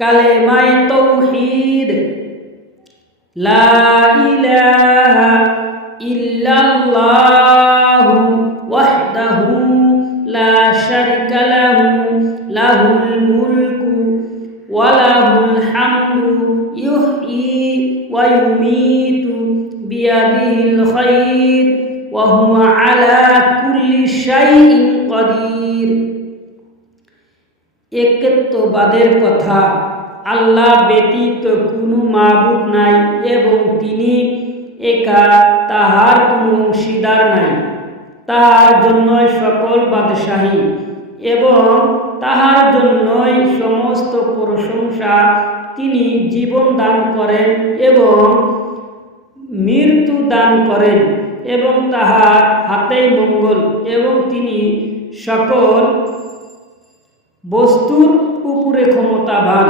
কালেমায়ে তাওহীদ, লা ইলাহা ইল্লাল্লাহু ওয়াহদাহু লা শারীকা লাহু লাহুল মুলকু ওয়া লাহুল হামদু ইউহয়ী ওয়া ইউমীতু বিয়াদিহিল খায়র ওয়া হুয়া আলা কুল্লি শাইইন কাদির। একত্ববাদের কথা, আল্লাহ ব্যতীত কোনো মাবুদ নাই এবং তিনি একা, তাহার কোনো অংশীদার নাই। তাহার জন্যই সকল বাদশাহী এবং তাহার জন্যই সমস্ত প্রশংসা। তিনি জীবন দান করেন এবং মৃত্যু দান করেন এবং তাহার হাতেই মঙ্গল, এবং তিনি সকল বস্তুর উপরে ক্ষমতাবান।